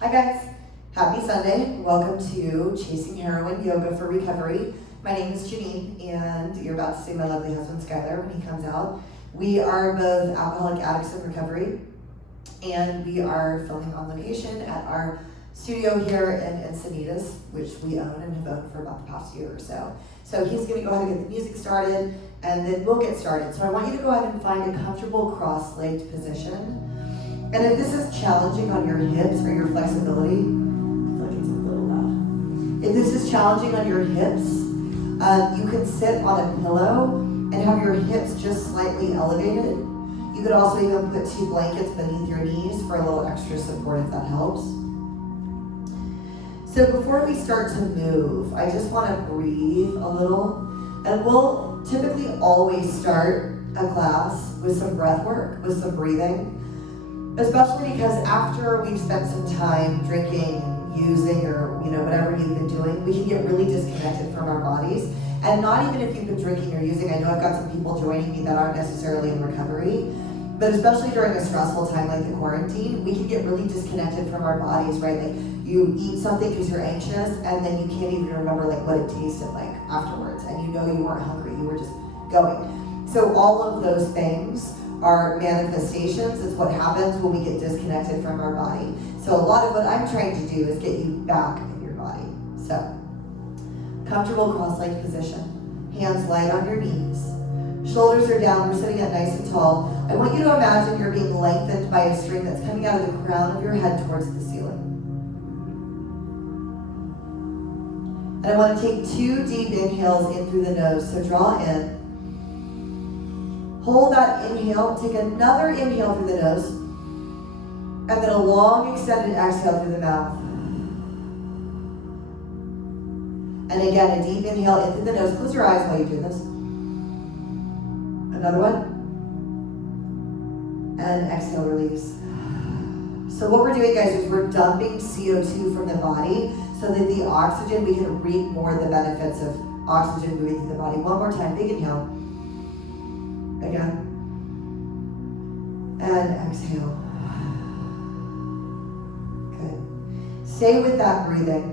Hi guys, happy Sunday. Welcome to Chasing Heroin Yoga for Recovery. My name is Janine and you're about to see my lovely husband Skylar when he comes out. We are both alcoholic addicts in recovery and we are filming on location at our studio here in Encinitas, which we own and have owned for about the past year or so. So he's going to go ahead and get the music started and then we'll get started. So I want you to go ahead and find a comfortable cross-legged position. And if this is challenging on your hips or your flexibility, I feel like it's a little loud. If this is challenging on your hips, you could sit on a pillow and have your hips just slightly elevated. You could also even put 2 blankets beneath your knees for a little extra support if that helps. So before we start to move, I just want to breathe a little. And we'll typically always start a class with some breath work, with some breathing. Especially because after we've spent some time drinking, using, or whatever you've been doing, we can get really disconnected from our bodies. And not even if you've been drinking or using, I know I've got some people joining me that aren't necessarily in recovery, but especially during a stressful time like the quarantine, we can get really disconnected from our bodies, right? Like you eat something because you're anxious and then you can't even remember like what it tasted like afterwards. And you weren't hungry, you were just going. So all of those things are manifestations. It's what happens when we get disconnected from our body. So a lot of what I'm trying to do is get you back in your body. So, comfortable cross-legged position. Hands light on your knees. Shoulders are down, we're sitting up nice and tall. I want you to imagine you're being lengthened by a string that's coming out of the crown of your head towards the ceiling. And I want to take 2 deep inhales in through the nose. So draw in. Hold that inhale, take another inhale through the nose, and then a long extended exhale through the mouth. And again, a deep inhale in through the nose. Close your eyes while you do this. Another one. And exhale, release. So what we're doing, guys, is we're dumping CO2 from the body so that the oxygen, we can reap more of the benefits of oxygen moving through the body. One more time, big inhale. Again. And exhale. Good. Stay with that breathing.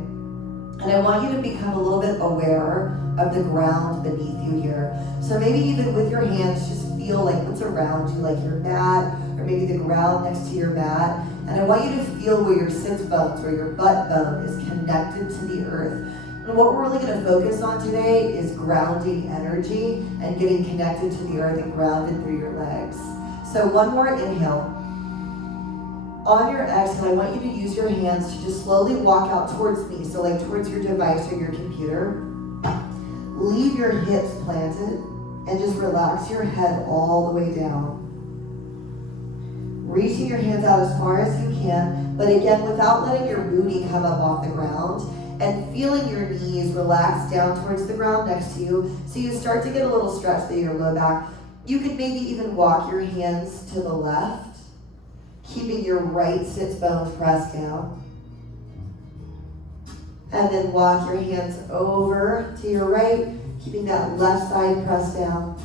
And I want you to become a little bit aware of the ground beneath you here. So maybe even with your hands, just feel like what's around you, like your mat, or maybe the ground next to your mat. And I want you to feel where your sits bones, where your butt bone is connected to the earth. And what we're really going to focus on today is grounding energy and getting connected to the earth and grounded through your legs. So one more inhale. On your exhale, I want you to use your hands to just slowly walk out towards me. So like towards your device or your computer. Leave your hips planted and just relax your head all the way down. Reaching your hands out as far as you can, but again, without letting your booty come up off the ground. And feeling your knees relax down towards the ground next to you. So you start to get a little stretch through your low back. You could maybe even walk your hands to the left, keeping your right sits bones pressed down. And then walk your hands over to your right, keeping that left side pressed down.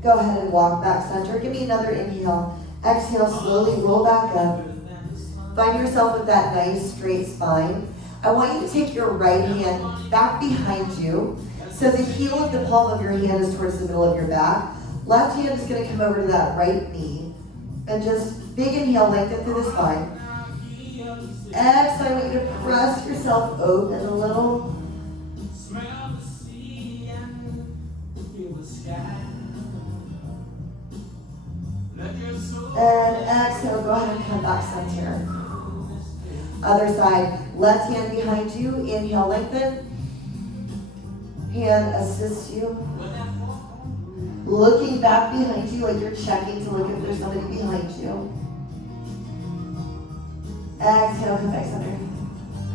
Go ahead and walk back center. Give me another inhale. Exhale, slowly roll back up. Find yourself with that nice straight spine. I want you to take your right hand back behind you. So the heel of the palm of your hand is towards the middle of your back. Left hand is going to come over to that right knee. And just big inhale, lengthen through the spine. Exhale, I want you to press yourself open a little. And exhale, go ahead and come back center. Other side, left hand behind you. Inhale, lengthen. Hand assists you. Looking back behind you like you're checking to look if there's somebody behind you. Exhale, come back center.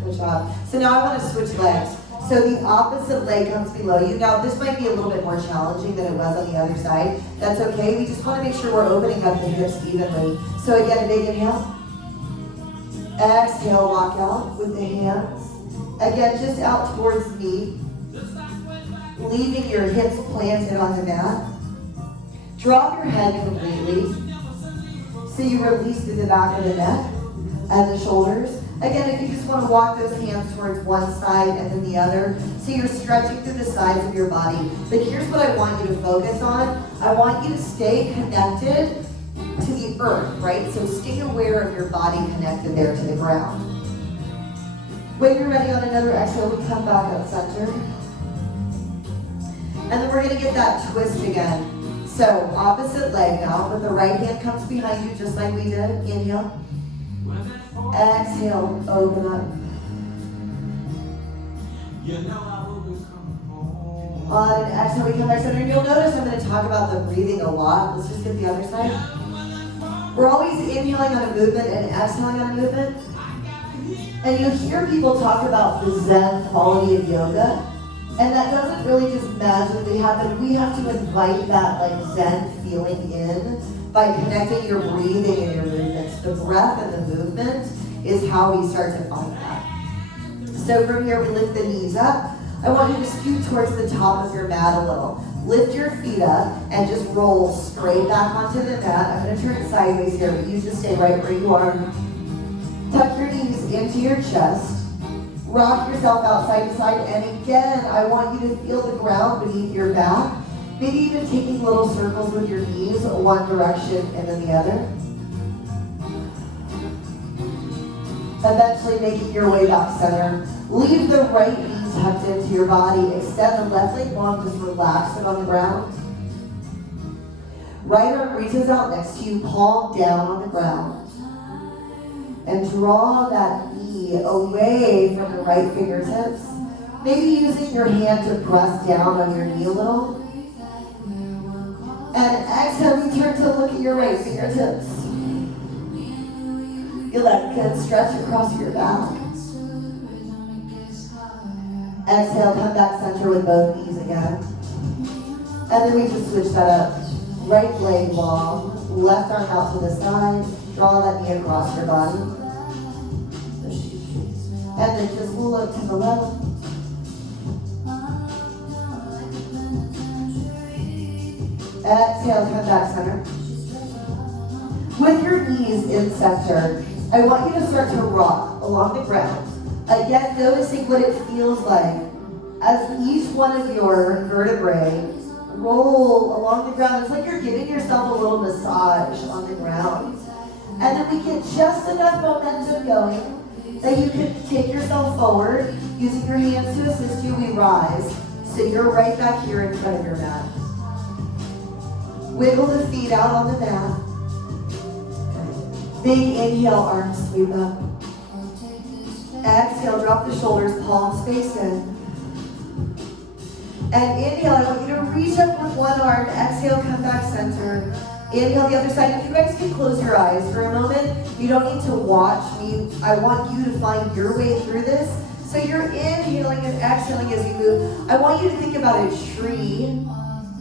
Good job. So now I want to switch legs. So the opposite leg comes below you. Now this might be a little bit more challenging than it was on the other side. That's okay. We just want to make sure we're opening up the hips evenly. So again, a big inhale. Exhale, walk out with the hands. Again, just out towards me. Leaving your hips planted on the mat. Drop your head completely. So you release through the back of the neck and the shoulders. Again, if you just want to walk those hands towards one side and then the other, so you're stretching through the sides of your body. But here's what I want you to focus on. I want you to stay connected to the earth, right? So stay aware of your body connected there to the ground. When you're ready on another exhale, we come back up center. And then we're going to get that twist again. So opposite leg now, but the right hand comes behind you just like we did. Inhale. Exhale, open up. On an exhale, we come back center. And you'll notice I'm going to talk about the breathing a lot. Let's just get the other side. We're always inhaling on a movement and exhaling on a movement. And you hear people talk about the Zen quality of yoga. And that doesn't really just magically happen. We have to invite that like Zen feeling in by connecting your breathing and your movements. The breath and the movement is how we start to find that. So from here, we lift the knees up. I want you to scoot towards the top of your mat a little. Lift your feet up and just roll straight back onto the mat. I'm going to turn sideways here, but you just stay right where you are. Tuck your knees into your chest. Rock yourself out side to side. And again, I want you to feel the ground beneath your back. Maybe even taking little circles with your knees, one direction and then the other. Eventually making your way back center. Leave the right knee tucked into your body. Extend the left leg long, just relax it on the ground. Right arm reaches out next to you, palm down on the ground. And draw that knee away from the right fingertips. Maybe using your hand to press down on your knee a little. And exhale, you turn to look at your right fingertips. You let good stretch across your back. Exhale, come back center with both knees again. And then we just switch that up. Right leg long, left arm out to the side. Draw that knee across your body. And then just look to the left. Exhale, come back center. With your knees in center, I want you to start to rock along the ground. Again, noticing what it feels like as each one of your vertebrae roll along the ground. It's like you're giving yourself a little massage on the ground. And then we get just enough momentum going that you can take yourself forward. Using your hands to assist you, we rise. So you're right back here in front of your mat. Wiggle the feet out on the mat. Big inhale, arms sweep up. Exhale, drop the shoulders, palms face in. And inhale, I want you to reach up with one arm. Exhale, come back center. Inhale, the other side. If you guys can close your eyes for a moment, you don't need to watch me. I want you to find your way through this. So you're inhaling and exhaling as you move. I want you to think about a tree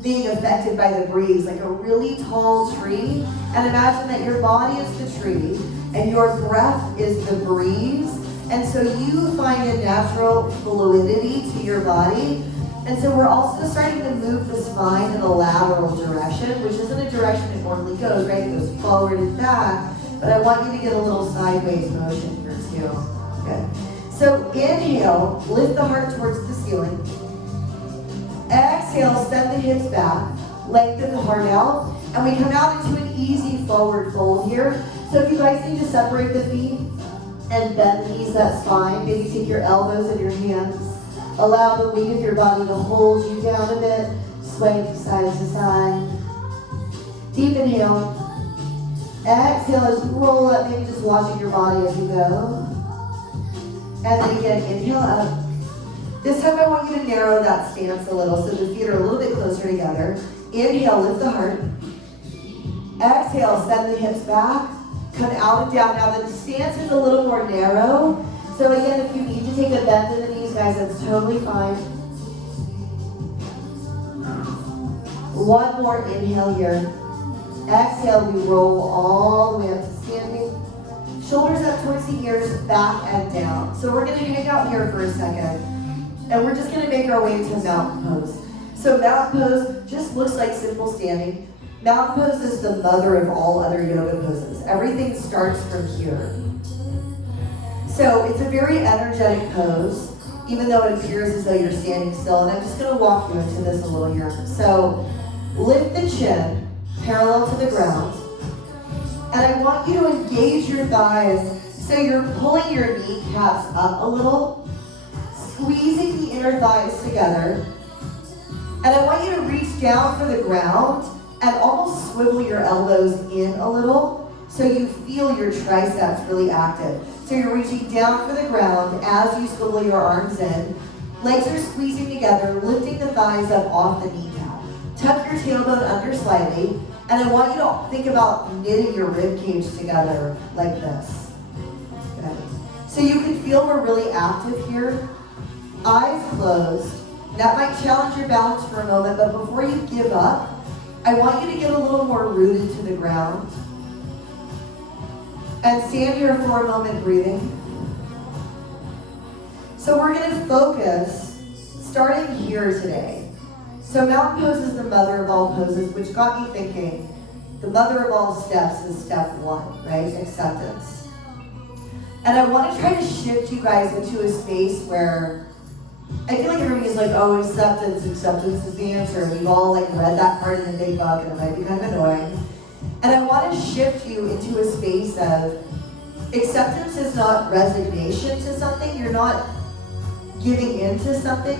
being affected by the breeze, like a really tall tree. And imagine that your body is the tree and your breath is the breeze. And so you find a natural fluidity to your body. And so we're also starting to move the spine in a lateral direction, which isn't a direction it normally goes, right? It goes forward and back. But I want you to get a little sideways motion here too. Good. So inhale, lift the heart towards the ceiling. Exhale, send the hips back, lengthen the heart out, and we come out into an easy forward fold here. So if you guys need to separate the feet and bend the knees, that's fine. Maybe take your elbows in your hands. Allow the weight of your body to hold you down a bit, sway from side to side. Deep inhale. Exhale as you roll up, maybe just watching your body as you go. And then again, inhale up. This time I want you to narrow that stance a little so the feet are a little bit closer together. Inhale, lift the heart. Exhale, send the hips back. Come out and down. Now the stance is a little more narrow. So again, if you need to take a bend in the knees, guys, that's totally fine. One more inhale here. Exhale, we roll all the way up to standing. Shoulders up towards the ears, back and down. So we're going to hang out here for a second. And we're just going to make our way to mountain pose. So mountain pose just looks like simple standing. Mountain pose is the mother of all other yoga poses. Everything starts from here. So it's a very energetic pose, even though it appears as though you're standing still. And I'm just going to walk you into this a little here. So lift the chin parallel to the ground. And I want you to engage your thighs so you're pulling your kneecaps up a little, squeezing the inner thighs together. And I want you to reach down for the ground and almost swivel your elbows in a little so you feel your triceps really active. So you're reaching down for the ground as you swivel your arms in. Legs are squeezing together, lifting the thighs up off the kneecap. Tuck your tailbone under slightly, and I want you to think about knitting your rib cage together like this. Okay. So you can feel we're really active here. Eyes closed. That might challenge your balance for a moment, but before you give up, I want you to get a little more rooted to the ground. And stand here for a moment breathing. So we're going to focus starting here today. So mountain pose is the mother of all poses, which got me thinking, the mother of all steps is step 1, right? Acceptance. And I want to try to shift you guys into a space where I feel like everybody's like, oh, acceptance is the answer. And you've all like read that part in the big book, and it might be kind of annoying. And I want to shift you into a space of acceptance is not resignation to something. You're not giving in to something.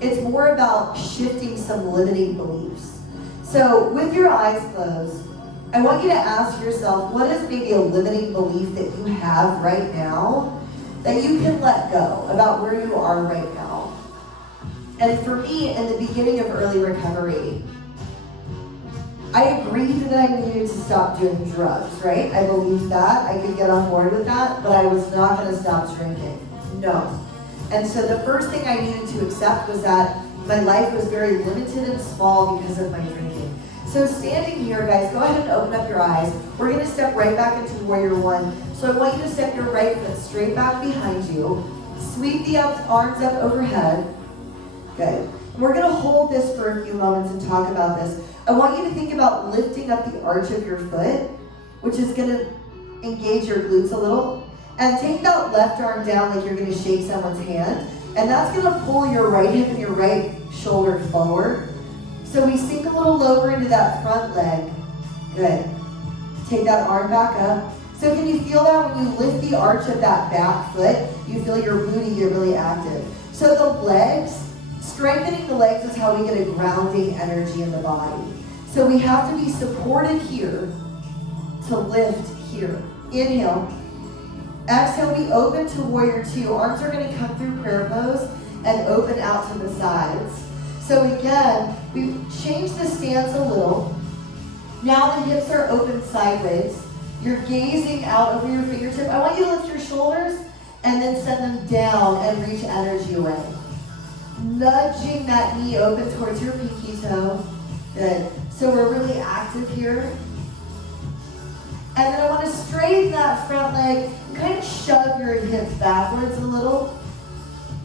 It's more about shifting some limiting beliefs. So with your eyes closed, I want you to ask yourself, what is maybe a limiting belief that you have right now that you can let go about where you are right now? And for me, in the beginning of early recovery, I agreed that I needed to stop doing drugs, right? I believed that. I could get on board with that, but I was not going to stop drinking. No. And so the first thing I needed to accept was that my life was very limited and small because of my drinking. So standing here, guys, go ahead and open up your eyes. We're going to step right back into warrior 1. So I want you to step your right foot straight back behind you. Sweep the arms up overhead. Good. And we're going to hold this for a few moments and talk about this. I want you to think about lifting up the arch of your foot, which is going to engage your glutes a little. And take that left arm down like you're going to shake someone's hand. And that's going to pull your right hip and your right shoulder forward. So we sink a little lower into that front leg. Good. Take that arm back up. So can you feel that when you lift the arch of that back foot, you feel your booty get really active. So the legs, strengthening the legs is how we get a grounding energy in the body. So we have to be supported here to lift here. Inhale. Exhale, we open to warrior 2. Arms are going to come through prayer pose and open out to the sides. So again, we change the stance a little. Now the hips are open sideways. You're gazing out over your fingertip. I want you to lift your shoulders and then send them down and reach energy away. Nudging that knee open towards your pinky toe. Good. So we're really active here. And then I want to straighten that front leg and kind of shove your hips backwards a little.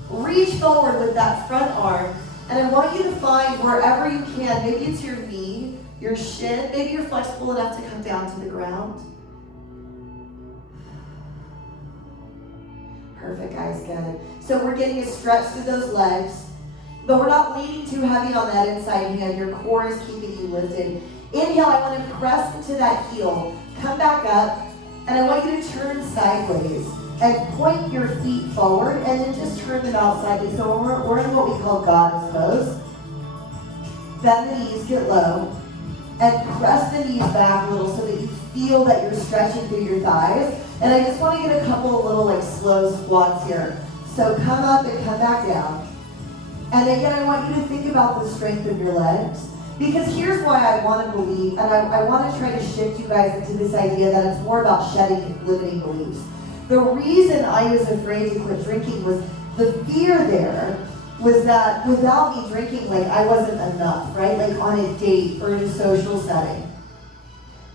Reach forward with that front arm. And I want you to find wherever you can, maybe it's your knee, your shin, maybe you're flexible enough to come down to the ground. Perfect, guys, good. So we're getting a stretch through those legs, but we're not leaning too heavy on that inside hand. Your core is keeping you lifted. Inhale, I want to press into that heel. Come back up, and I want you to turn sideways and point your feet forward, and then just turn them out slightly. So we're in what we call goddess pose. Bend the knees, get low, and press the knees back a little so that you feel that you're stretching through your thighs. And I just want to get a couple of little like slow squats here. So come up and come back down. And again, I want you to think about the strength of your legs. Because here's why I want to believe, and I want to try to shift you guys into this idea that it's more about shedding limiting beliefs. The reason I was afraid to quit drinking was the fear there was that without me drinking, like I wasn't enough, right? Like on a date or in a social setting.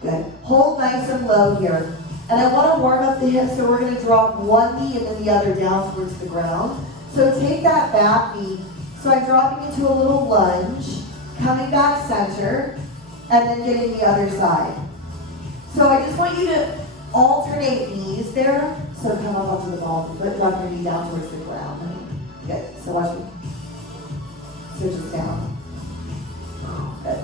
Good. Hold nice and low here. And I want to warm up the hips, so we're going to drop one knee and then the other down towards the ground. So take that back knee. So I'm dropping into a little lunge, coming back center. and then getting the other side. So I just want you to alternate knees there. So come up onto the ball, but drop your knee down towards the ground. Good. So watch me. Switch it down. Good.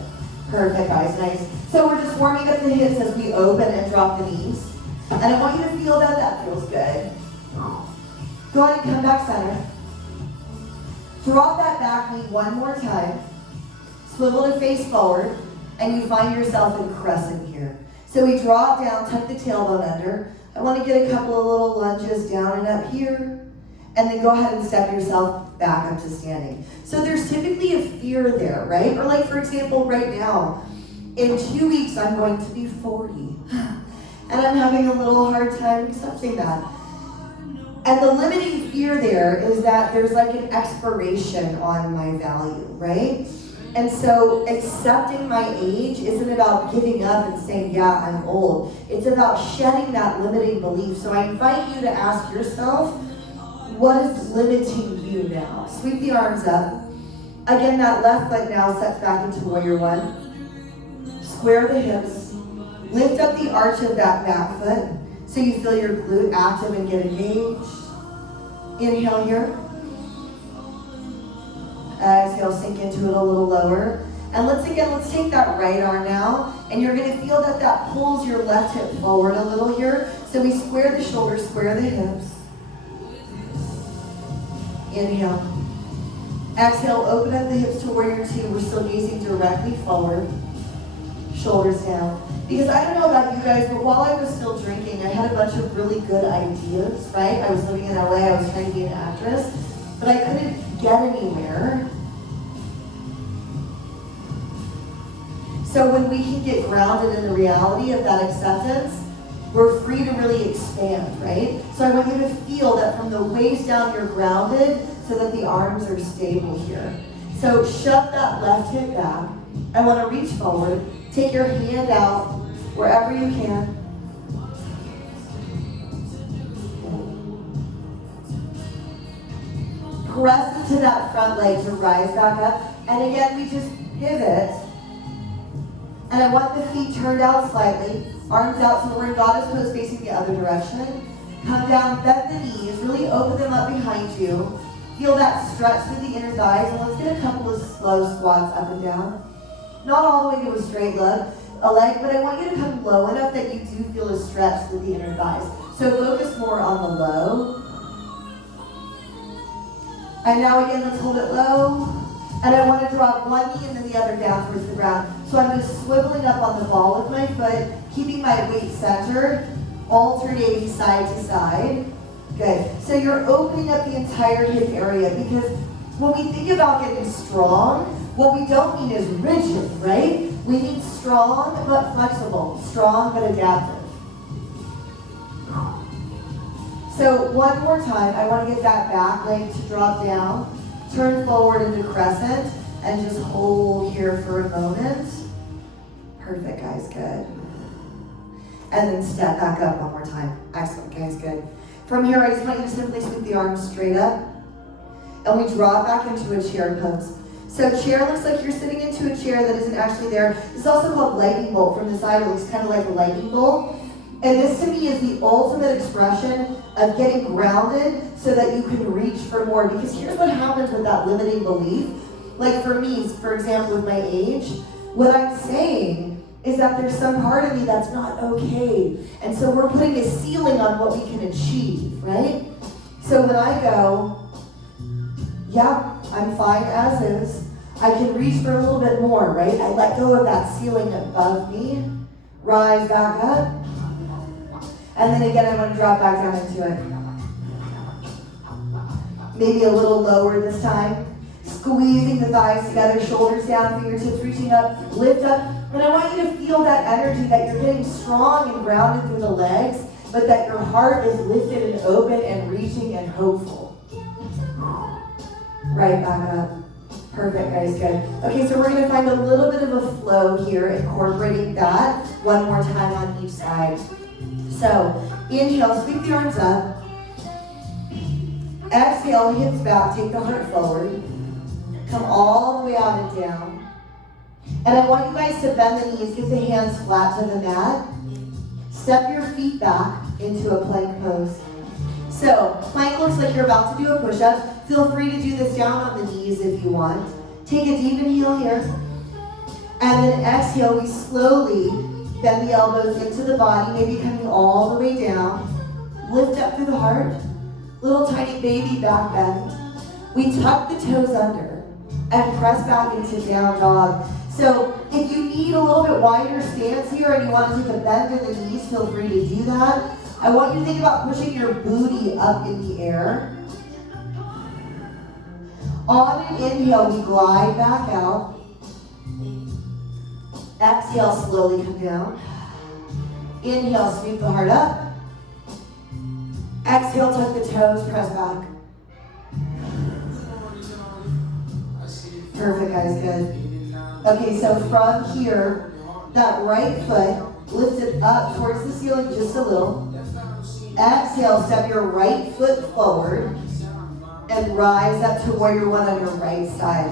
Perfect, guys. Nice. So we're just warming up the hips as we open and drop the knees. And I want you to feel that that feels good. Go ahead and come back center. Drop that back knee one more time. Swivel to face forward. And you find yourself in crescent here. So we drop down, tuck the tailbone under. I want to get a couple of little lunges down and up here. And then go ahead and step yourself back up to standing. So there's typically a fear there, right? Or like, for example, right now, in 2 weeks, I'm going to be 40. And I'm having a little hard time accepting that. And the limiting fear there is that there's like an expiration on my value, right? And so accepting my age isn't about giving up and saying, yeah, I'm old. It's about shedding that limiting belief. So I invite you to ask yourself, what is limiting you now? Sweep the arms up. Again, that left foot now sets back into warrior one. Square the hips. Lift up the arch of that back foot so you feel your glute active and get engaged. Inhale here. Exhale, sink into it a little lower. And let's take that right arm now. And you're going to feel that that pulls your left hip forward a little here. So we square the shoulders, square the hips. Inhale. Exhale, open up the hips to warrior two. We're still gazing directly forward. Shoulders down. Because I don't know about you guys, but while I was still drinking, I had a bunch of really good ideas, right? I was living in LA, I was trying to be an actress, but I couldn't get anywhere. So when we can get grounded in the reality of that acceptance, we're free to really expand, right? So I want you to feel that from the waist down, you're grounded so that the arms are stable here. So shove that left hip back. I want to reach forward. Take your hand out wherever you can. Press into that front leg to rise back up. And again, we just pivot. And I want the feet turned out slightly. Arms out so we're in goddess pose facing the other direction. Come down, bend the knees, really open them up behind you. Feel that stretch through the inner thighs. And let's get a couple of slow squats up and down. Not all the way to a straight leg, but I want you to come low enough that you do feel a stretch through the inner thighs. So focus more on the low. And now again, let's hold it low. And I want to drop one knee and then the other down towards the ground. So I'm just swiveling up on the ball of my foot, keeping my weight centered, alternating side to side. Good. So you're opening up the entire hip area because when we think about getting strong, what we don't mean is rigid, right? We need strong but flexible, strong but adaptive. So one more time, I want to get that back leg to drop down, turn forward into crescent, and just hold here for a moment. Perfect, guys, good. And then step back up one more time. Excellent, guys, good. From here, I just want you to simply sweep the arms straight up, and we draw back into a chair pose. So chair looks like you're sitting into a chair that isn't actually there. This is also called lightning bolt. From the side, it looks kind of like a lightning bolt. And this to me is the ultimate expression of getting grounded so that you can reach for more. Because here's what happens with that limiting belief. Like for me, for example, with my age, what I'm saying is that there's some part of me that's not okay. And so we're putting a ceiling on what we can achieve, right? So when I go, yeah, I'm fine as is, I can reach for a little bit more, right? I let go of that ceiling above me, rise back up, and then again I want to drop back down into it. Maybe a little lower this time. Squeezing the thighs together, shoulders down, fingertips reaching up, lift up. And I want you to feel that energy that you're getting strong and grounded through the legs, but that your heart is lifted and open and reaching and hopeful. Right back up. Perfect, guys, good. Okay, so we're going to find a little bit of a flow here, incorporating that one more time on each side. So, inhale, sweep the arms up. Exhale, hips back, take the heart forward. Come all the way out and down. And I want you guys to bend the knees, get the hands flat to the mat. Step your feet back into a plank pose. So, plank looks like you're about to do a push-up. Feel free to do this down on the knees if you want. Take a deep inhale here. And then exhale, we slowly bend the elbows into the body, maybe coming all the way down. Lift up through the heart. Little tiny baby back bend. We tuck the toes under and press back into down dog. So if you need a little bit wider stance here and you want to take a bend in the knees, feel free to do that. I want you to think about pushing your booty up in the air. On an inhale, we glide back out. Exhale, slowly come down. Inhale, sweep the heart up. Exhale, tuck the toes, press back. Perfect, guys, good. Okay, so from here, that right foot, lift it up towards the ceiling just a little. Exhale, step your right foot forward and rise up to warrior one on your right side.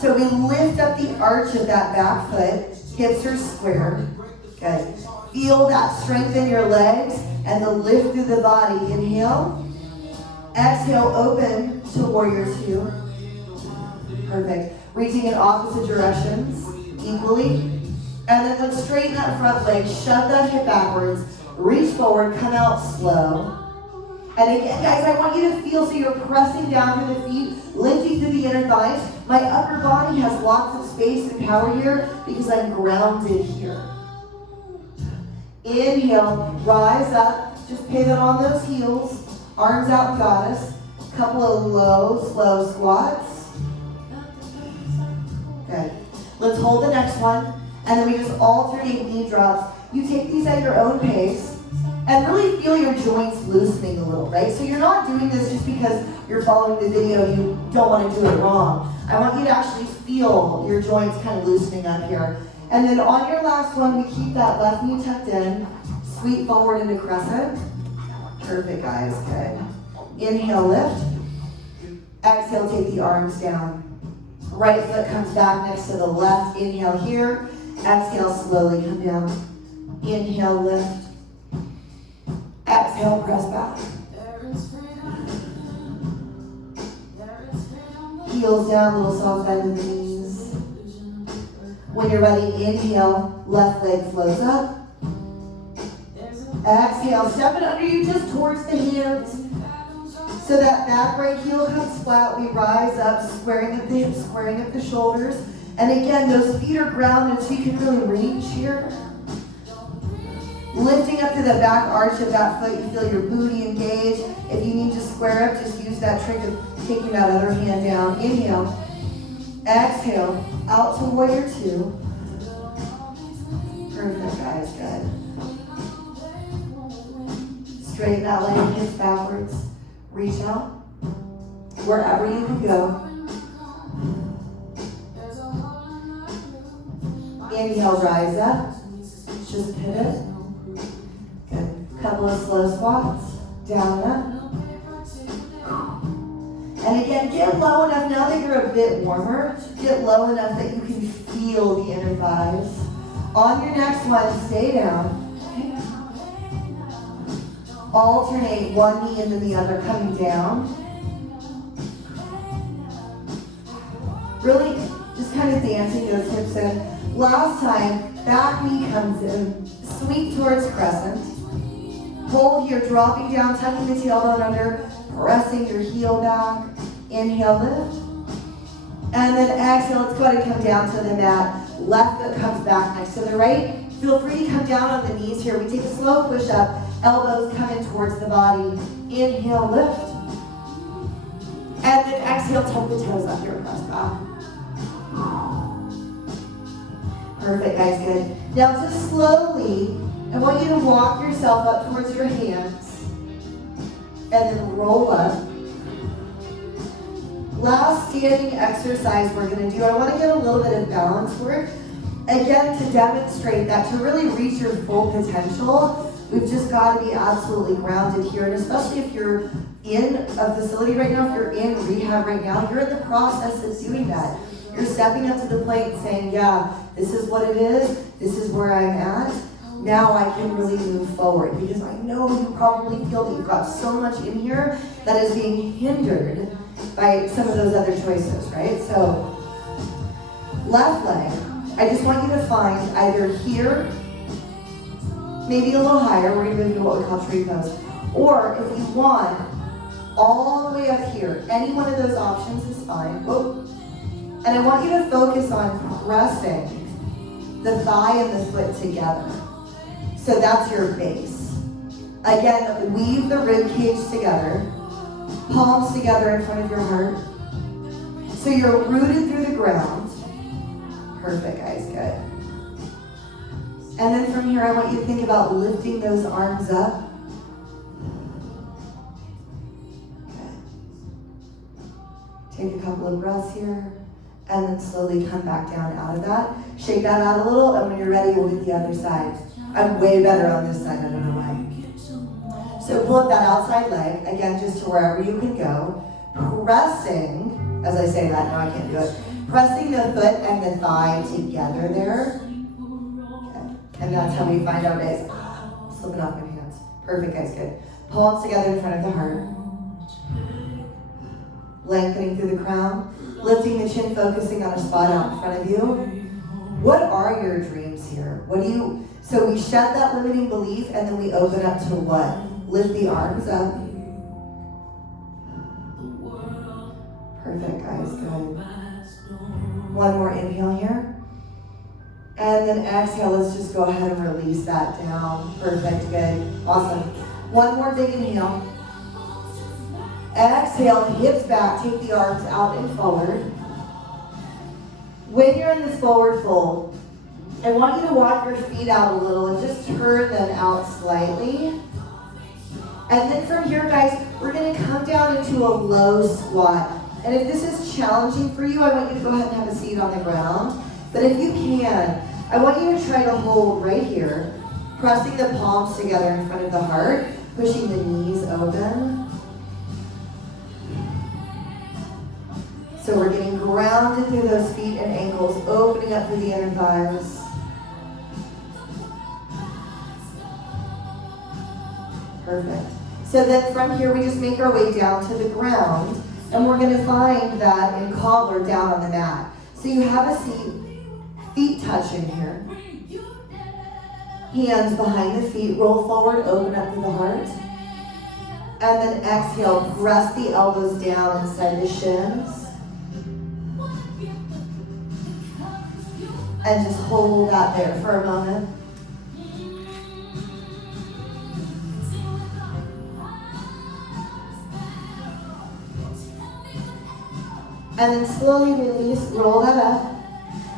So we lift up the arch of that back foot, hips are square. Good. Feel that strength in your legs and the lift through the body. Inhale. Exhale, open to warrior two. Perfect. Reaching in opposite directions equally. And then let's straighten that front leg, shove that hip backwards, reach forward, come out slow. And again, guys, I want you to feel, so you're pressing down through the feet, lifting through the inner thighs. My upper body has lots of space and power here because I'm grounded here. Inhale, rise up, just pivot on those heels, arms out, goddess. Couple of low, slow squats. Good. Let's hold the next one, and then we just alternate knee drops. You take these at your own pace, and really feel your joints loosening a little, right? So you're not doing this just because you're following the video, you don't want to do it wrong. I want you to actually feel your joints kind of loosening up here. And then on your last one, we keep that left knee tucked in, sweep forward into crescent. Perfect, guys, good. Inhale, lift. Exhale, take the arms down. Right foot comes back next to the left. Inhale here. Exhale, slowly come down. Inhale, lift. Exhale, press back. Heels down, little soft bend in the knees. When you're ready, inhale, left leg flows up. Exhale, step it under you just towards the hands. So that back right heel comes flat, we rise up, squaring up the hips, squaring up the shoulders. And again, those feet are grounded so you can really reach here. Lifting up to the back arch of that foot, you feel your booty engage. If you need to square up, just use that trick of taking that other hand down. Inhale, exhale, out to warrior two. Perfect, guys, good. Straighten that leg, hips backwards. Reach out, wherever you can go. Inhale, rise up. Just pivot. Good. Couple of slow squats. Down and up. And again, get low enough, now that you're a bit warmer, get low enough that you can feel the inner thighs. On your next one, stay down. Alternate one knee and then the other coming down. Really just kind of dancing those hips in. Last time, back knee comes in. Sweep towards crescent. Hold here, dropping down, tucking the tailbone under, pressing your heel back. Inhale, lift. And then exhale, let's go ahead and come down to the mat. Left foot comes back next to the right. Feel free to come down on the knees here. We take a slow push up. Elbows come in towards the body. Inhale, lift. And then exhale, tuck the toes up here, press back. Perfect, guys, good. Now just slowly, I want you to walk yourself up towards your hands. And then roll up. Last standing exercise we're gonna do, I wanna get a little bit of balance work. Again, to demonstrate that, to really reach your full potential, we've just got to be absolutely grounded here. And especially if you're in a facility right now, if you're in rehab right now, you're in the process of doing that. You're stepping up to the plate and saying, yeah, this is what it is. This is where I'm at. Now I can really move forward, because I know you probably feel that you've got so much in here that is being hindered by some of those other choices, right? So, left leg, I just want you to find either here, maybe a little higher, we're gonna move into what we call tree pose, or if you want, all the way up here. Any one of those options is fine. Whoa. And I want you to focus on pressing the thigh and the foot together. So that's your base. Again, weave the rib cage together, palms together in front of your heart. So you're rooted through the ground. Perfect, guys, good. And then from here, I want you to think about lifting those arms up. Take a couple of breaths here, and then slowly come back down out of that. Shake that out a little, and when you're ready, we'll hit the other side. I'm way better on this side, I don't know why. So pull up that outside leg, again, just to wherever you can go. Pressing, as I say that, no, I can't do it. Pressing the foot and the thigh together there. Okay. And that's how we find our base. Slipping off my hands. Perfect, guys, good. Palms together in front of the heart. Lengthening through the crown, lifting the chin, focusing on a spot out in front of you. What are your dreams here? So we shed that limiting belief, and then we open up to what? Lift the arms up. Perfect, guys, good. One more inhale here. And then exhale, let's just go ahead and release that down. Perfect, good, awesome. One more big inhale. Exhale, hips back, take the arms out and forward. When you're in this forward fold, I want you to walk your feet out a little and just turn them out slightly. And then from here, guys, we're gonna come down into a low squat. And if this is challenging for you, I want you to go ahead and have a seat on the ground. But if you can, I want you to try to hold right here, pressing the palms together in front of the heart, pushing the knees open. So we're getting grounded through those feet and ankles, opening up through the inner thighs. Perfect. So then from here, we just make our way down to the ground, and we're gonna find that in cobbler down on the mat. So you have a seat, feet touching here. Hands behind the feet, roll forward, open up through the heart. And then exhale, press the elbows down inside the shins. And just hold that there for a moment. And then slowly release, roll that up.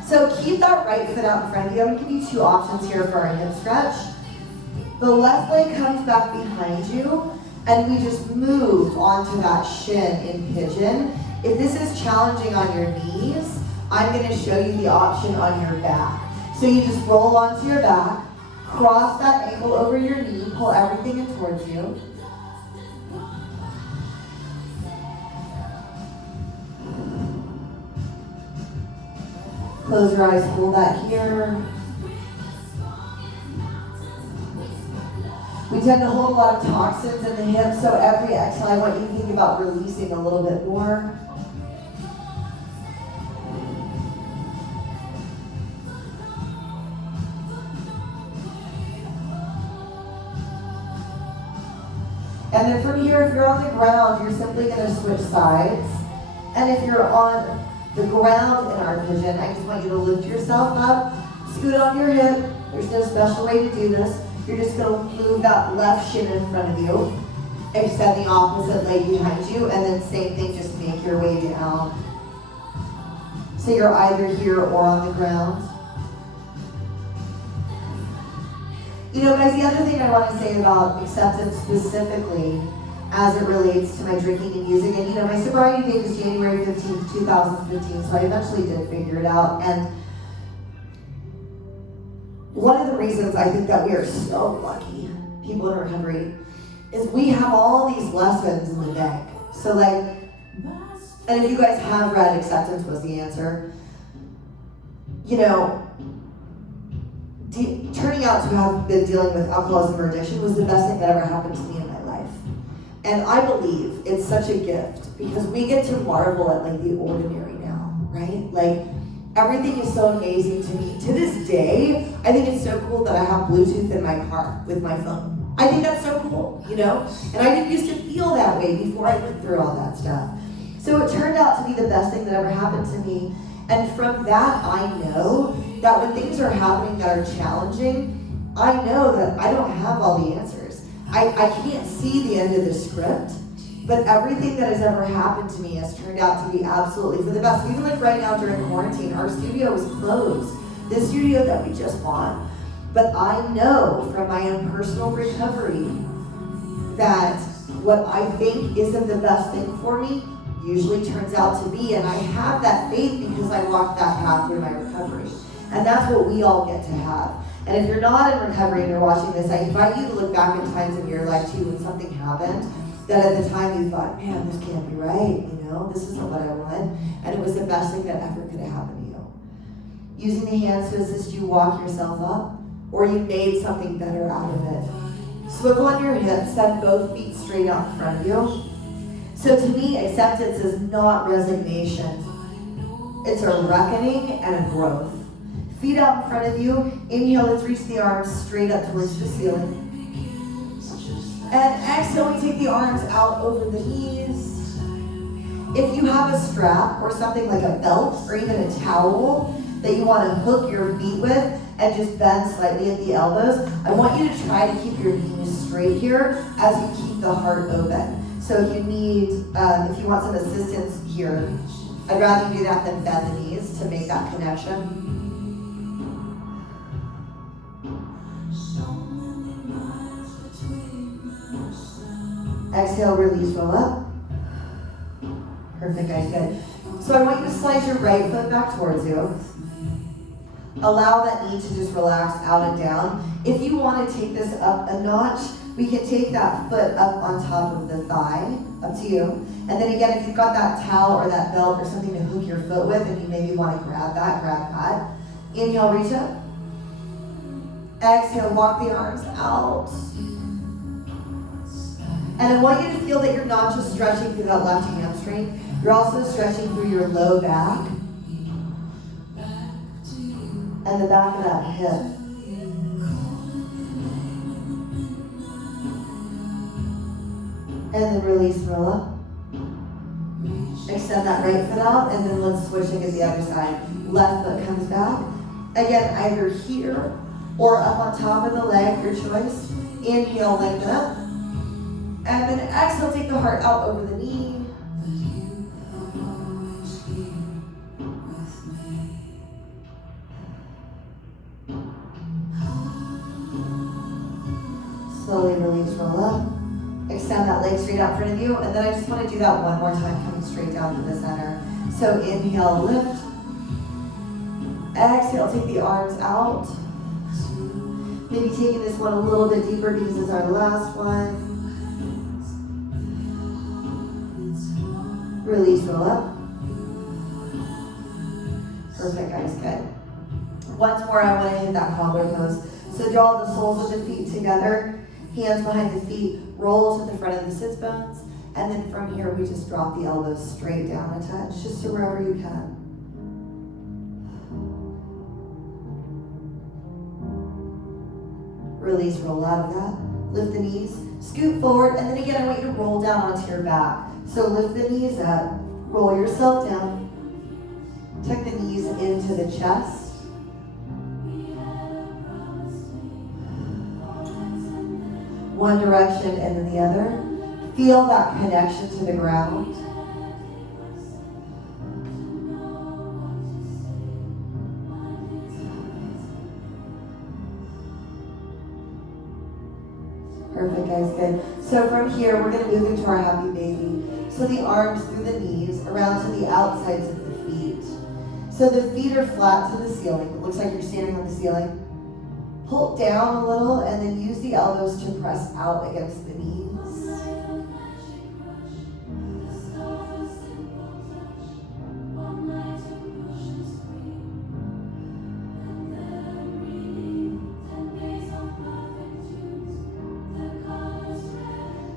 So keep that right foot out in front of you. I'm going to give you two options here for our hip stretch. The left leg comes back behind you, and we just move onto that shin in pigeon. If this is challenging on your knees, I'm going to show you the option on your back. So you just roll onto your back, cross that ankle over your knee, pull everything in towards you. Close your eyes, hold that here. We tend to hold a lot of toxins in the hips, so every exhale I want you to think about releasing a little bit more. And then from here, if you're on the ground, you're simply going to switch sides. And if you're on the ground in our pigeon, I just want you to lift yourself up, scoot on your hip. There's no special way to do this. You're just going to move that left shin in front of you, extend the opposite leg behind you, and then same thing, just make your way down. So you're either here or on the ground. You know, guys, the other thing I want to say about acceptance specifically as it relates to my drinking and music, and you know, my sobriety date was January 15th, 2015, so I eventually did figure it out. And one of the reasons I think that we are so lucky, people in recovery, is we have all these lessons in the bank. So like, and if you guys have read Acceptance Was the Answer, you know, turning out to have been dealing with alcoholism or addiction was the best thing that ever happened to me in my life. And I believe it's such a gift because we get to marvel at like the ordinary now, right? Like everything is so amazing to me. To this day, I think it's so cool that I have Bluetooth in my car with my phone. I think that's so cool, you know? And I didn't used to feel that way before I went through all that stuff. So it turned out to be the best thing that ever happened to me. And from that, I know that when things are happening that are challenging, I know that I don't have all the answers. I can't see the end of the script, but everything that has ever happened to me has turned out to be absolutely for the best. Even like right now during quarantine, our studio was closed. The studio that we just bought. But I know from my own personal recovery that what I think isn't the best thing for me usually turns out to be, and I have that faith because I walked that path through my recovery. And that's what we all get to have. And if you're not in recovery and you're watching this, I invite you to look back at times in your life too when something happened that at the time you thought, man, this can't be right, you know, this isn't what I want. And it was the best thing that ever could have happened to you. Using the hands to assist you walk yourself up, or you made something better out of it. Swivel on your hips, set both feet straight out in front of you. So to me, acceptance is not resignation. It's a reckoning and a growth. Feet out in front of you. Inhale, let's reach the arms straight up towards the ceiling. And exhale, we take the arms out over the knees. If you have a strap or something like a belt or even a towel that you want to hook your feet with and just bend slightly at the elbows, I want you to try to keep your knees straight here as you keep the heart open. So if you need, if you want some assistance here, I'd rather you do that than bend the knees to make that connection. Exhale, release, roll up. Perfect, guys, good. So I want you to slide your right foot back towards you. Allow that knee to just relax out and down. If you want to take this up a notch, we can take that foot up on top of the thigh, up to you. And then again, if you've got that towel or that belt or something to hook your foot with and you maybe want to grab that. Inhale, reach up. Exhale, walk the arms out. And I want you to feel that you're not just stretching through that left hamstring, you're also stretching through your low back and the back of that hip. And then release, roll up. Extend that right foot out, and then let's switch and get the other side. Left foot comes back. Again, either here or up on top of the leg, your choice. Inhale, lengthen up. And then exhale, take the heart out over the knee. Slowly release, roll up. Extend that leg straight out in front of you. And then I just want to do that one more time, coming straight down to the center. So inhale, lift. Exhale, take the arms out. Maybe taking this one a little bit deeper because it's our last one. Release, roll up. Perfect, guys, good. Once more, I want to hit that cobbler pose. So draw the soles of the feet together, hands behind the feet, roll to the front of the sits bones, and then from here, we just drop the elbows straight down a touch, just to wherever you can. Release, roll out of that. Lift the knees, scoot forward, and then again, I want you to roll down onto your back. So lift the knees up, roll yourself down, tuck the knees into the chest. One direction and then the other. Feel that connection to the ground. Perfect, guys, good. So from here, we're going to move into our happy baby. So the arms through the knees, around to the outsides of the feet. So the feet are flat to the ceiling. It looks like you're standing on the ceiling. Pull down a little and then use the elbows to press out against the knees.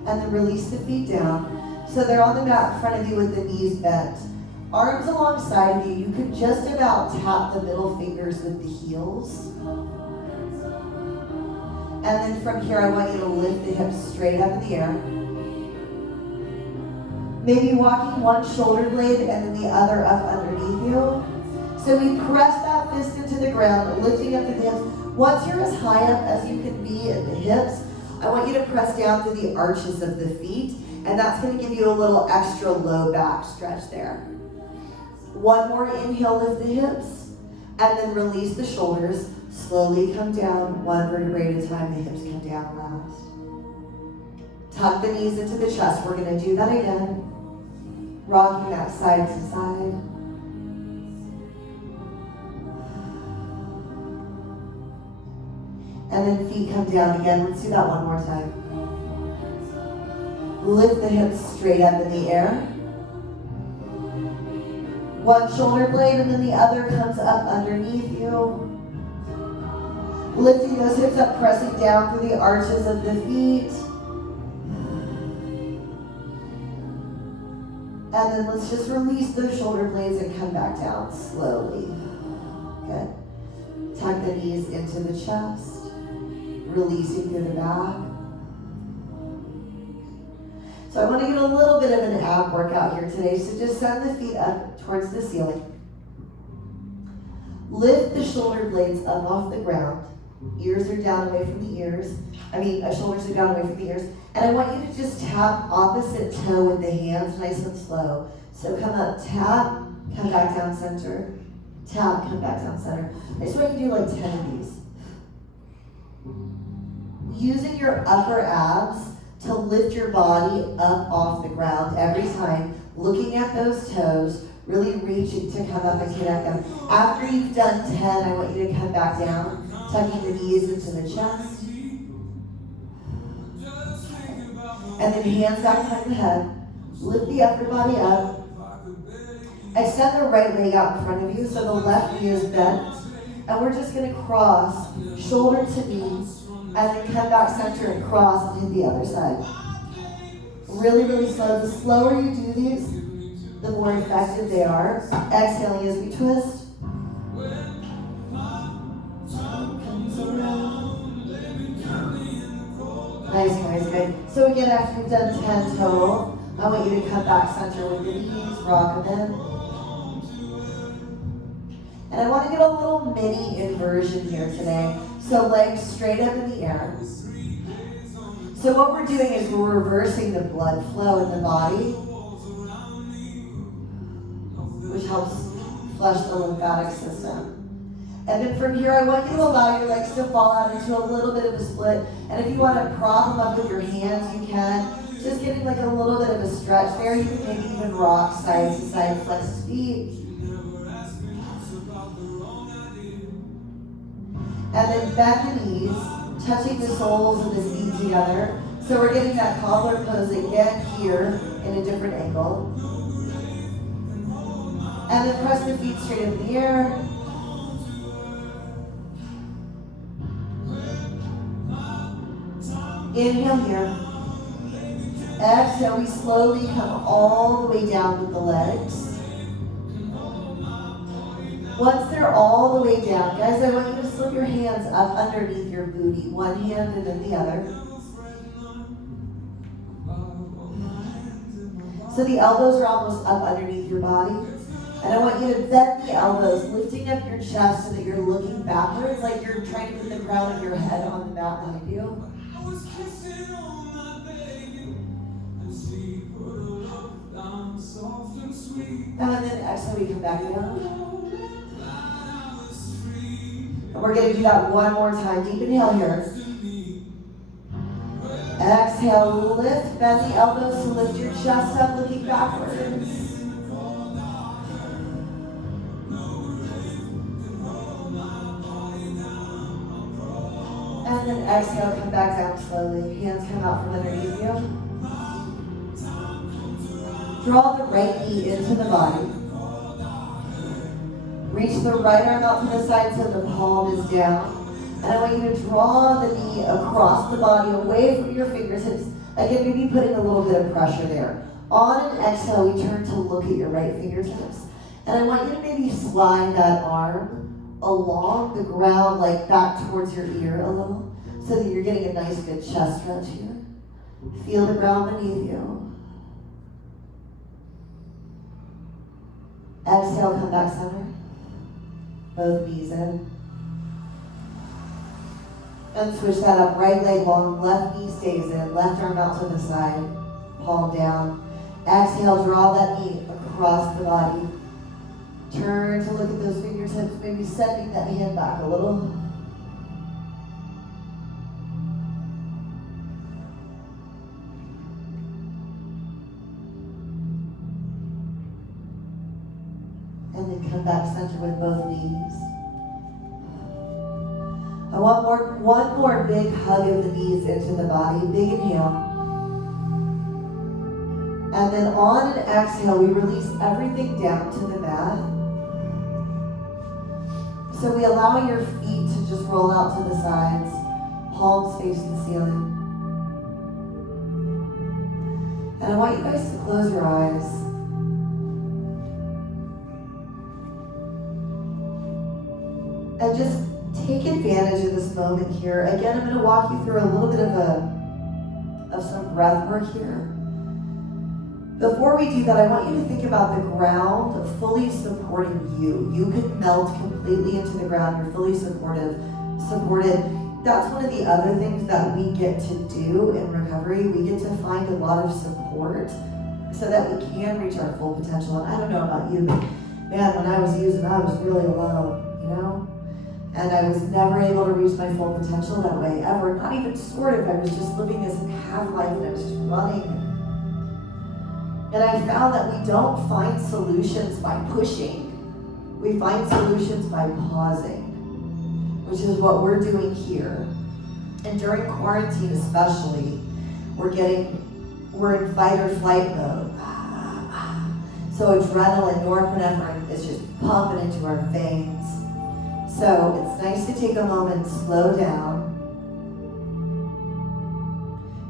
And then release the feet down. So they're on the mat in front of you with the knees bent. Arms alongside of you. You could just about tap the middle fingers with the heels. And then from here, I want you to lift the hips straight up in the air. Maybe walking one shoulder blade and then the other up underneath you. So we press that fist into the ground, lifting up the hips. Once you're as high up as you can be in the hips, I want you to press down through the arches of the feet, and that's going to give you a little extra low back stretch there. One more inhale, lift the hips, and then release the shoulders. Slowly come down, one vertebrae at a time, the hips come down last. Tuck the knees into the chest. We're going to do that again. Rocking that side to side. And then feet come down again. Let's do that one more time. Lift the hips straight up in the air. One shoulder blade and then the other comes up underneath you. Lifting those hips up, pressing down through the arches of the feet. And then let's just release those shoulder blades and come back down slowly. Good. Tuck the knees into the chest. Releasing through the back. So I want to get a little bit of an ab workout here today. So just send the feet up towards the ceiling. Lift the shoulder blades up off the ground. Ears are down away from the ears. Shoulders are down away from the ears. And I want you to just tap opposite toe with the hands nice and slow. So come up, tap, come back down center. Tap, come back down center. I just want you to do like 10 of these. Using your upper abs to lift your body up off the ground every time. Looking at those toes, really reaching to come up and connect them. After you've done 10, I want you to come back down, tucking the knees into the chest. And then hands back behind the head. Lift the upper body up. Extend the right leg out in front of you so the left knee is bent. And we're just going to cross shoulder to knee. And then come back center and cross and hit the other side. Really, really slow. The slower you do these, the more effective they are. Exhaling as we twist. Nice, good. So again, after you've done 10 total, I want you to come back center with the knees, rock them in. And I want to get a little mini inversion here today. So legs straight up in the air. So what we're doing is we're reversing the blood flow in the body, which helps flush the lymphatic system. And then from here, I want you to allow your legs to fall out into a little bit of a split. And if you want to prop them up with your hands, you can. Just getting like a little bit of a stretch there. You can maybe even rock side to side, flex feet. And then bend the knees, touching the soles of the feet together. So we're getting that cobbler pose again here in a different angle. And then press the feet straight up in the air. Inhale here. Exhale, we slowly come all the way down with the legs. Once they're all the way down, guys, I want you to slip your hands up underneath your booty. One hand and then the other. So the elbows are almost up underneath your body. And I want you to bend the elbows, lifting up your chest so that you're looking backwards, like you're trying to put the crown of your head on the mat behind you. And then exhale, we come back down. And we're going to do that one more time. Deep inhale here. Exhale, lift, bend the elbows to lift your chest up, looking backwards. And then exhale, come back down slowly. Hands come out from underneath you. Draw the right knee into the body. Reach the right arm out to the side so the palm is down. And I want you to draw the knee across the body, away from your fingertips, Again, maybe putting a little bit of pressure there. On an exhale, we turn to look at your right fingertips. And I want you to maybe slide that arm along the ground, like back towards your ear a little, so that you're getting a nice good chest stretch here. Feel the ground beneath you. Exhale, come back center. Both knees in. And switch that up. Right leg long, left knee stays in. Left arm out to the side. Palm down. Exhale, draw that knee across the body. Turn to look at those fingertips, maybe sending that hand back a little. And then come back center with both knees. I want one more big hug of the knees into the body. Big inhale. And then on an exhale, we release everything down to the mat. So we allow your feet to just roll out to the sides, palms face the ceiling. And I want you guys to close your eyes. And just take advantage of this moment here. Again, I'm going to walk you through a little bit of some breath work here. Before we do that, I want you to think about the ground fully supporting you. You could melt completely into the ground. You're fully supported. That's one of the other things that we get to do in recovery. We get to find a lot of support so that we can reach our full potential. And I don't know about you, but man, when I was using, I was really alone, you know? And I was never able to reach my full potential that way, ever. Not even sort of. I was just living this half life and I was just running. And I found that we don't find solutions by pushing. We find solutions by pausing, which is what we're doing here. And during quarantine especially, we're in fight or flight mode. So adrenaline, norepinephrine is just pumping into our veins. So it's nice to take a moment, slow down.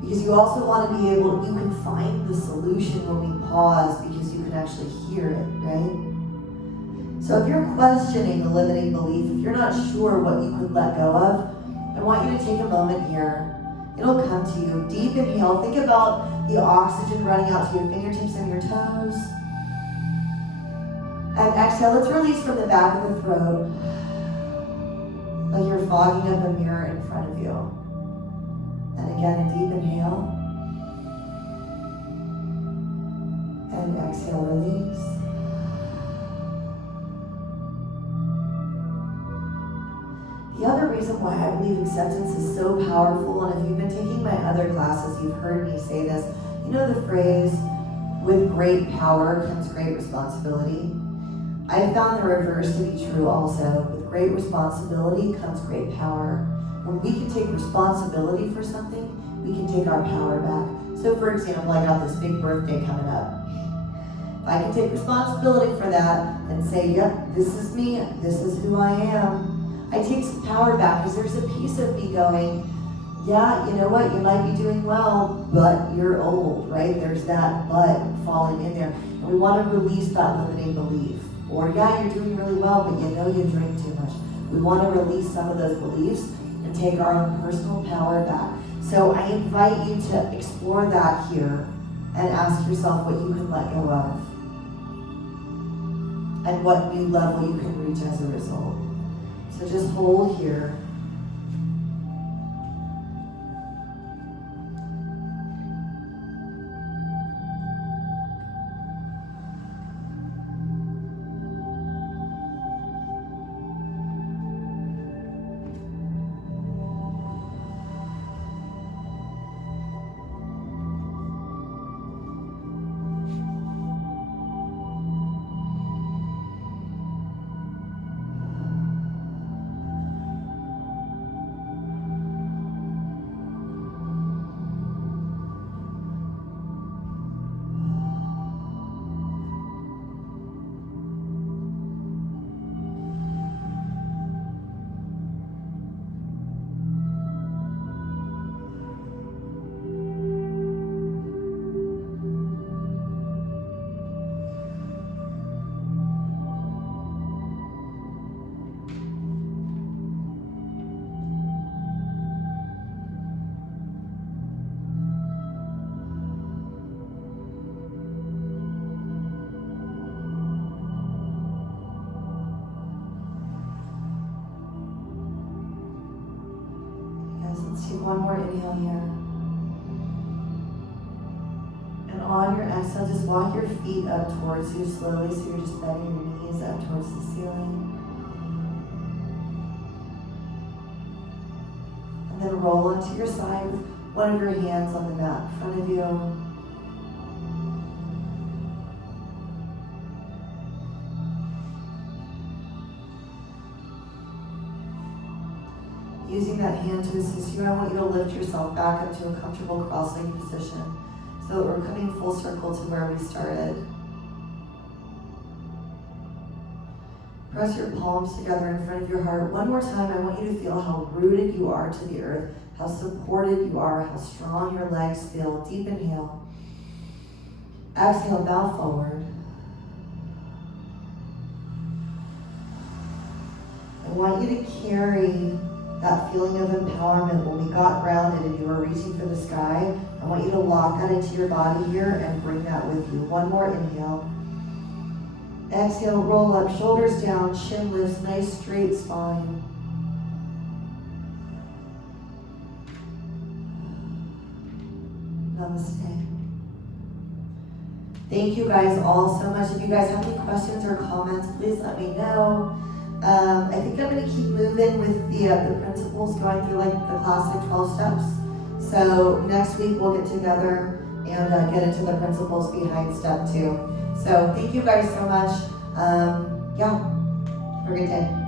Because you also want to be able, you can find the solution when we pause because you can actually hear it, right? So if you're questioning a limiting belief, if you're not sure what you could let go of, I want you to take a moment here. It'll come to you. Deep inhale. Think about the oxygen running out to your fingertips and your toes. And exhale. Let's release from the back of the throat. Like you're fogging up a mirror in front of you. And again, a deep inhale. And exhale, release. The other reason why I believe acceptance is so powerful, and if you've been taking my other classes, you've heard me say this. You know the phrase, with great power comes great responsibility? I found the reverse to be true also. With great responsibility comes great power. When we can take responsibility for something, we can take our power back. So for example, I got this big birthday coming up. If I can take responsibility for that and say, yep, this is me, this is who I am, I take some power back because there's a piece of me going, yeah, you know what, you might be doing well, but you're old, right? There's that but falling in there. And we want to release that limiting belief. Or yeah, you're doing really well, but you know you drink too much. We want to release some of those beliefs and take our own personal power back. So I invite you to explore that here and ask yourself what you can let go of and what new level you can reach as a result. So just hold here. is. Let's take one more inhale here. And on your exhale, just walk your feet up towards you slowly, so you're just bending your knees up towards the ceiling. And then roll onto your side with one of your hands on the mat in front of you. Using that hand to assist you, I want you to lift yourself back up to a comfortable cross-legged position so that we're coming full circle to where we started. Press your palms together in front of your heart. One more time, I want you to feel how rooted you are to the earth, how supported you are, how strong your legs feel. Deep inhale. Exhale, bow forward. I want you to carry that feeling of empowerment when we got grounded and you were reaching for the sky. I want you to lock that into your body here and bring that with you. One more inhale. Exhale, roll up, shoulders down, chin lifts, nice straight spine. Namaste. Thank you guys all so much. If you guys have any questions or comments, please let me know. I think I'm going to keep moving with the principles, going through like the classic 12 steps. So next week we'll get together and get into the principles behind step 2. So thank you guys so much. Have a great day.